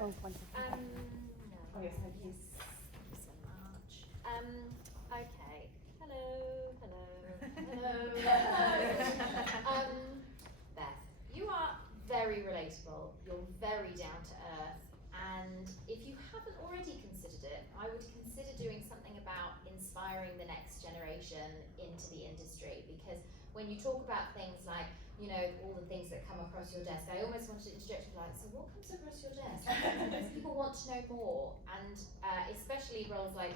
Oh, one second. No. Oh yes, thank you. Thank you so much. Okay. Hello. Beth, you are very relatable. You're very down to earth, and if you haven't already considered it, I would consider doing something about inspiring the next generation into the industry. Because when you talk about things like, you know, all the things that come across your desk, I almost wanted to interject with like, so what comes across your desk? Because people want to know more, and especially roles like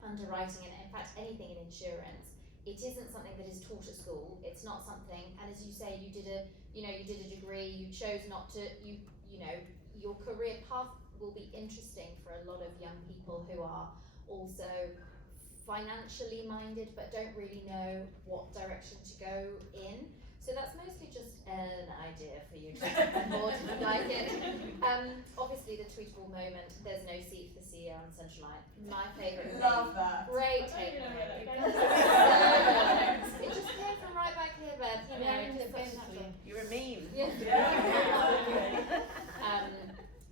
underwriting and in fact anything in insurance, it isn't something that is taught at school. It's not something, and as you say, you did a degree, you chose not to, you know, your career path will be interesting for a lot of young people who are also financially minded but don't really know what direction to go in. So that's mostly just an idea for you to take on board if you like it. Obviously the tweetable moment, there's no seat for the CEO on Central Line. My favourite thing. Love that. Great takeaway. It just came from right back here, Beth. You know, just such natural. You're a meme.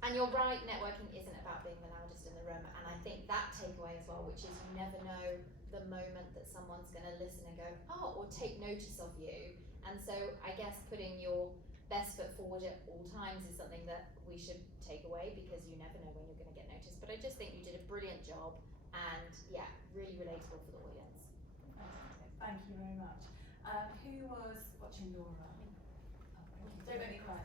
And you're right, networking isn't about being the loudest in the room, and I think that takeaway as well, which is you never know the moment that someone's going to listen and go, oh, or take notice of you. And so I guess putting your best foot forward at all times is something that we should take away, because you never know when you're going to get noticed. But I just think you did a brilliant job, and yeah, really relatable for the audience. Fantastic. Thank you very much. Who was watching Laura? Oh, don't make me cry.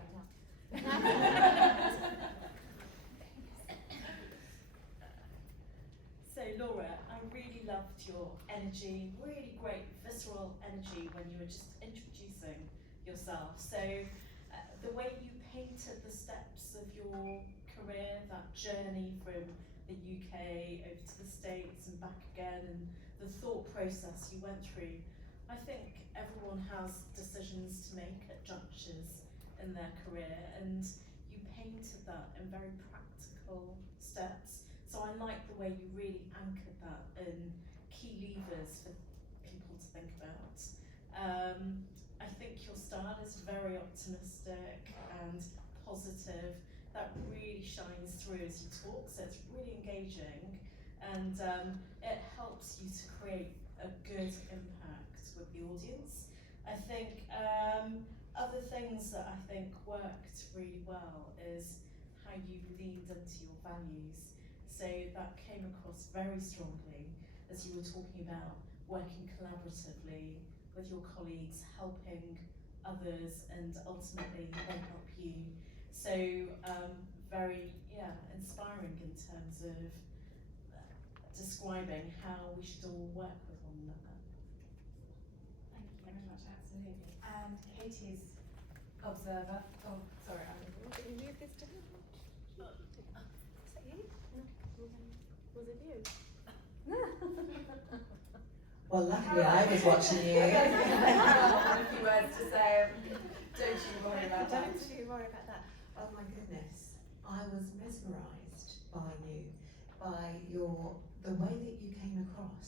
So Laura, I really loved your energy, really great visceral energy when you were just introducing yourself. So the way you painted the steps of your career, that journey from the UK over to the States and back again, and the thought process you went through, I think everyone has decisions to make at junctures in their career, and you painted that in very practical steps. So I like the way you really anchored that in key levers for people to think about. I think your style is very optimistic and positive. That really shines through as you talk, so it's really engaging, and it helps you to create a good impact with the audience. I think other things that I think worked really well is how you leaned into your values. So that came across very strongly as you were talking about working collaboratively with your colleagues, helping others, and ultimately they help you. So very inspiring in terms of describing how we should all work with one another. Thank you very much, absolutely. And Katie's observer. Oh, sorry, Can you move this down? Is that you? Was it you? Well, luckily I was watching you. a few words to say. Don't you worry about that. Don't you worry about that. Oh my goodness, I was mesmerised by you, by the way that you came across,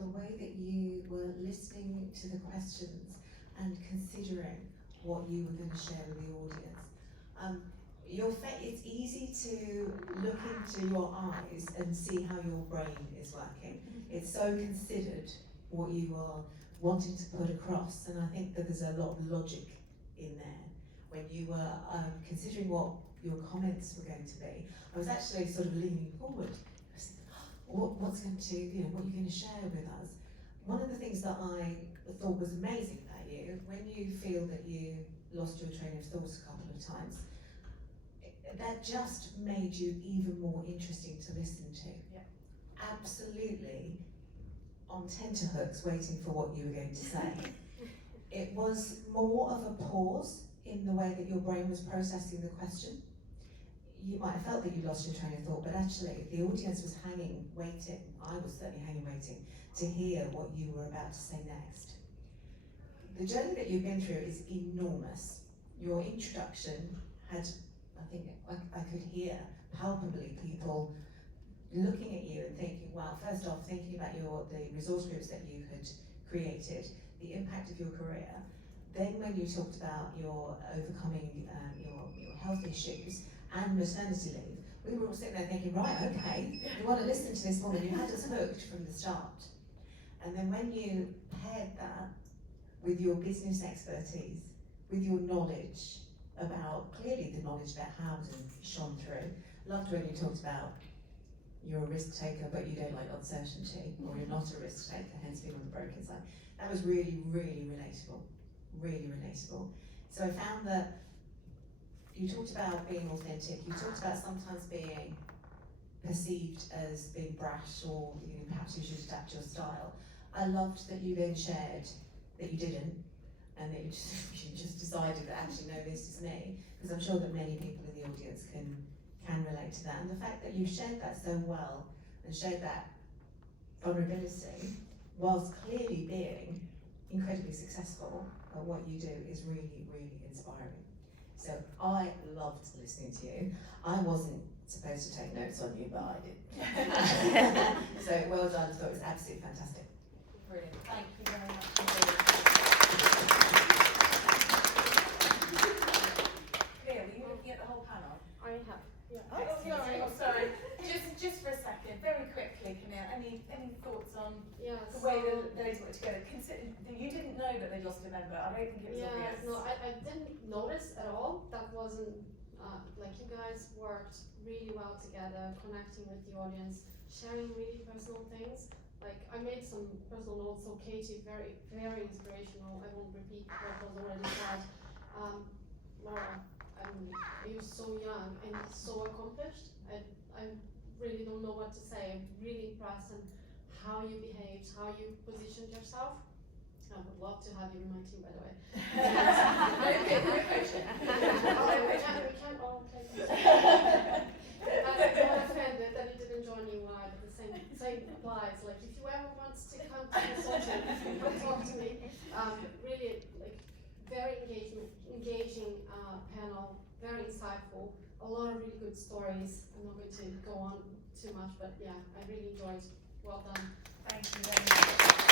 the way that you were listening to the questions and considering what you were going to share with the audience. It's easy to look into your eyes and see how your brain is working. It's so considered what you are wanting to put across, and I think that there's a lot of logic in there. When you were considering what your comments were going to be, I was actually sort of leaning forward. I was thinking, what's going to, what you're going to share with us? One of the things that I thought was amazing about you, when you feel that you lost your train of thought a couple of times, that just made you even more interesting to listen to. Yeah. Absolutely on tenterhooks waiting for what you were going to say. It was more of a pause in the way that your brain was processing the question. You might have felt that you lost your train of thought, but actually the audience was hanging, waiting. I was certainly hanging, waiting to hear what you were about to say next. The journey that you've been through is enormous. Your introduction had, I think I could hear palpably people looking at you and thinking, well, first off, thinking about the resource groups that you had created, the impact of your career. Then when you talked about your overcoming your health issues and maternity leave, we were all sitting there thinking, right, okay, we want to listen to this woman who had us hooked from the start. And then when you paired that with your business expertise, with your knowledge about, clearly the knowledge about Howden shone through. Loved when you talked about you're a risk taker but you don't like uncertainty, or you're not a risk taker, hence being on the broken side. That was really, really relatable, really relatable. So I found that you talked about being authentic, you talked about sometimes being perceived as being brash, or perhaps you should adapt your style. I loved that you then shared that you didn't, and that you just decided that actually no, this is me, because I'm sure that many people in the audience can relate to that. And the fact that you shared that so well and showed that vulnerability whilst clearly being incredibly successful at what you do is really, really inspiring. So I loved listening to you. I wasn't supposed to take notes on you, but I did. So well done, I thought it was absolutely fantastic. Brilliant, thank you very much indeed. Claire, were you looking at the whole panel? I have. Yeah. Sorry. Just for a second, very quickly, Camille, any thoughts on Yeah. the way that those work together? Consider, you didn't know that they lost a member. I don't think it was obvious. No, I didn't notice at all. That wasn't, like, you guys worked really well together, connecting with the audience, sharing really personal things. Like, I made some personal notes, so Katie, very, very inspirational. I won't repeat what was already said. Laura, you're so young and so accomplished. I really don't know what to say. I'm really impressed in how you behaved, how you positioned yourself. I would love to have you in my team, by the way. We can't all play. I'm not offended that you didn't join you live. The same applies. Like, if you ever want to come to consulting, come talk to me. Really, like, very engaging panel, very insightful. A lot of really good stories. I'm not going to go on too much, but yeah, I really enjoyed. Well done. Thank you very much.